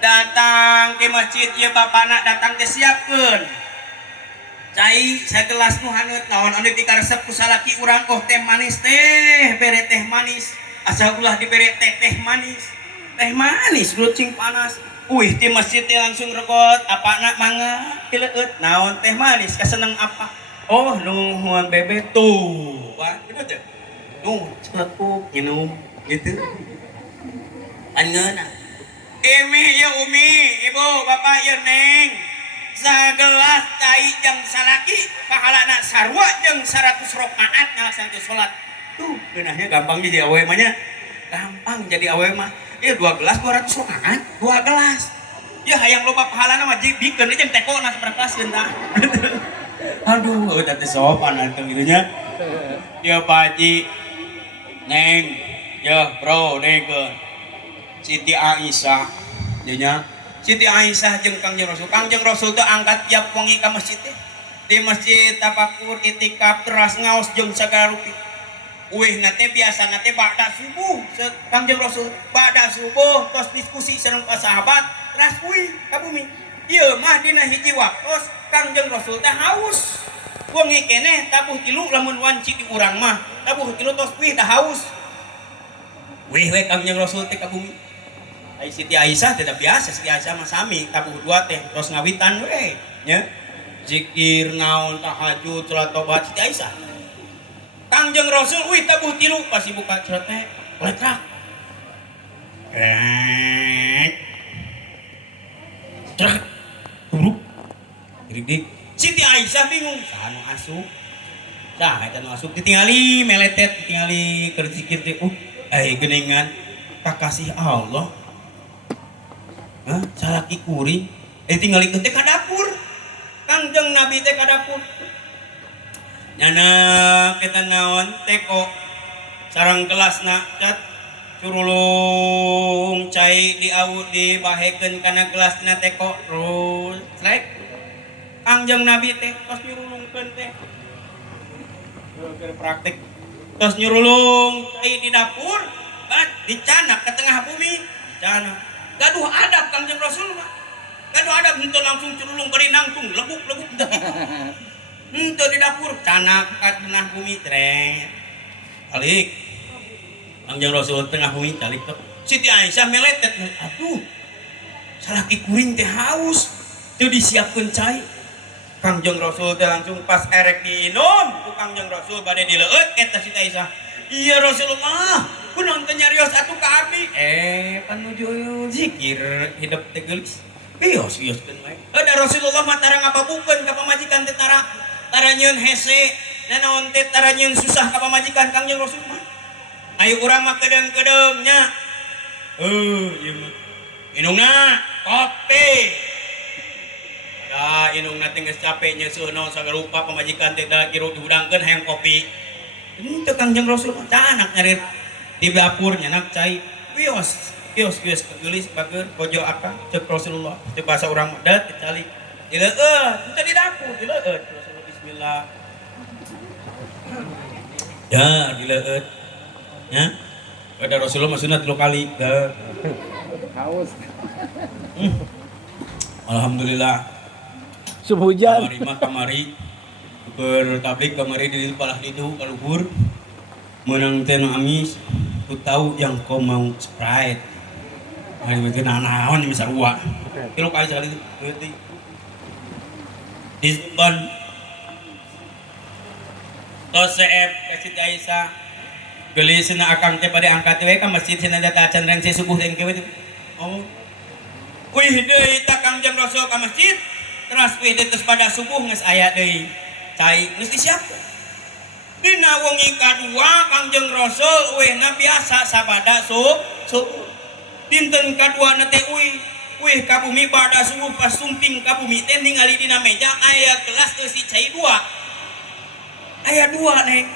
datang ke masjid ya bapana datang teh siapkeun cai sagelas nu hangat naon anu dikaresep ku salaki urang oh teh manis teh bere teh manis asal ulah dibere teh manis glucing panas di masjid teh langsung regot apana mangga pileueut naon teh manis kaseneng apa oh nuhun bebe tuh wah gitu teh tuh celepuk minum gitu angeuna Imi ya Umi, Ibu, Bapak ya Neng sagelas cai jeung salaki pahalana sarua jeung 100 rakaat ngalaksanakeun salat. Tuh, geunahnya gampang jadi awewe mah nya. Gampang jadi awewe mah. Ya 2 gelas 200 rakaat, 2 gelas. Ya hayang loba pahalana mah bikeun jeung tekona saperkelaskeun tah. Aduh, teh sopan atuh kitu nya. Ya Pak Haji, Neng, ya Bro, Nengkeun. Siti Aisyah nya Siti Aisyah jeung Kangjeng Rasul teh angkat tiap wengi ka masjid teh di masjid tafakur itikaf teras ngaos jeung sagala rupi uih nate biasa nate ba'da subuh Kangjeng Rasul ba'da subuh tos diskusi sareng para sahabat teras uih ka bumi ieu mah dina hiji waktos Kangjeng Rasul teh haus wengi keneh tabuh tilu lamun wanci di urang mah tabuh tilu tos uih dah haus uih we Kangjeng Rasul teh ka bumi Siti Aisyah tidak biasa, Siti Aisyah mah sami tabuh dua teh terus ngawitan we nya zikir naon tahajud salat tobat Siti Aisyah Kangjeng Rasul wih tabuh tilu pas buka surat teh letrak trak huruf dik Siti Aisyah bingung saha nu asup saha eta nu asup ditingali meletet ditingali keur zikir teh geuningan kakasih Allah salaki kuring tinggalikeun teh ka dapur Kangjeng Nabi teh ka dapur nyana eta naon teko sareng kelasna cat curulung cai dibahekeun kana gelasna teko terus rek Kangjeng Nabi teh tos nyurulungkeun teh praktek tos nyurulung cai di dapur dicanak ke tengah bumi dicanak gaduh adab Kangjeng Rasul mah gaduh adab henteu langsung curulung bari nangtung leguk henteu di dapur canak ka tengah bumi tret balik Kangjeng Rasul tengah bumi calik ke Siti Aisyah meletet aduh salaki kuring teh haus teu disiapkeun cai Kangjeng Rasul teh langsung pas erek diinum ku Kangjeng Rasul bade dileueut eta Siti Aisyah iya Rasulullah kunaon teh nyarios atuh ka abdi panuju zikir hidup teh geulis ios-ioskeun wae da Rasulullah mah tara ngapabukeun ka pamajikan teh tara nyieun hese nanaon teh tara nyieun susah ka pamajikan Kangjeng Rasul mah ayo urang mah kedeung-kedeung nya ieu mah inungna kopi da inungna teh geus capek nyeuseun naon sagarupa pamajikan teh da kiru dihudangkeun hayang kopi teu Kangjeng Rasul mah anak nyari di dapur nyanak cai kios keulis bager bojo akang cek Rasulullah cek bahasa urang dat dicalik dileueut teu di dapur dileueut Rasulullah bismillah ya dileueut nya ada Rasulullah maksudna 3 kali haus alhamdulillah subuh hujan kamari bertablik kamari di palah ditu kaluhur menang teh amis ku tahu yang kau mau Sprite hari mungkin naon bisa sarua kilo kali sekali eueuh disimpan tos CF ka Siti Aisyah geulisna akang teh bade angkat we ka masjid cenah data candreng si subuh teh kieu oh wih deui ta Kangjeng Rasul ka masjid terus wih deui tos pada subuh geus aya deui cai geus disiapkeun dina wengi kadua Kangjeng Rasul wehna biasa sabada subuh dinten kadua na teh wih ka bumi bada subuh pas sumping ka bumi teh ningali dina meja aya gelas eusi cai 2 aya 2 neng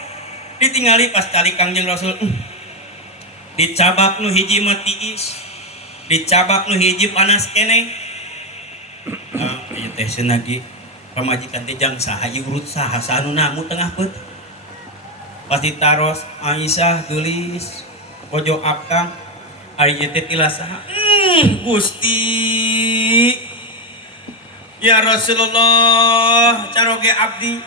ditingali pas cali Kangjeng Rasul dicabak nu hiji mah tiis dicabak nu hiji panas keneh ieu teh senagi pamajikan teh jang saha urut saha sanu namu tengah peut pasti taros Aisyah gelis pojok akang ari teh tilas saha Gusti kopi. Ya Rasulullah, caroge abdi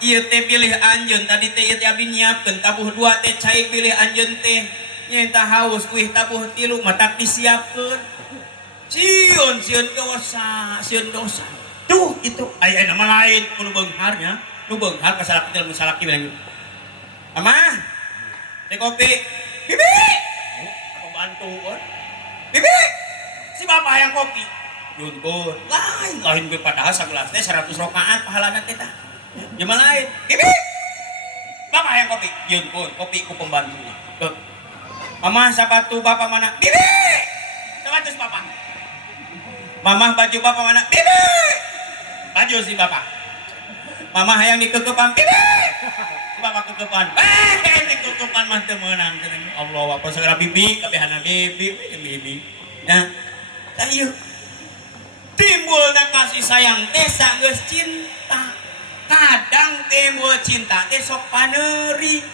ieu teh pilih anjeun tadi teh ieu teh abdi nyiapkeun tabuh 2 teh cai pilih anjeun teh nyaeta haus kuih tabuh 3 matak disiapkeun. Sieun dosa. Tuh itu aya nama lain kudu beungharnya, nu beunghar ka salaki ilmu salaki bilang. Amah, teh kopi. Bibi. Apa bantu kan? Bibi. Si bapak yang kopi. Yun, lain be padahal sagelas teh 100 rakaat pahalana teh tah. Jeung lain. Bibi. Bapak yang kopi. Yun, kopi ku pembantunya. Tuh. Mama sepatu bapak mana? Bibi. Sepatu bapak. Mama baju bapak mana? Bibi. Baju si bapak. Mama hayang dikekepan. Bibi. Si bapak kekepan. Dikekepan mah teu meunang. Allah apa segera bibi kabehana bibi. Nah, tah ieu timbulna kasih sayang teh sanggeus cinta. Kadang timbul cinta teh sok paneuri.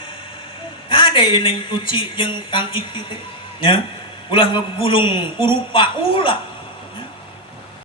Kade neng Uci jeung Kang Ikti teh nya ulah ngegulung kurupa ulah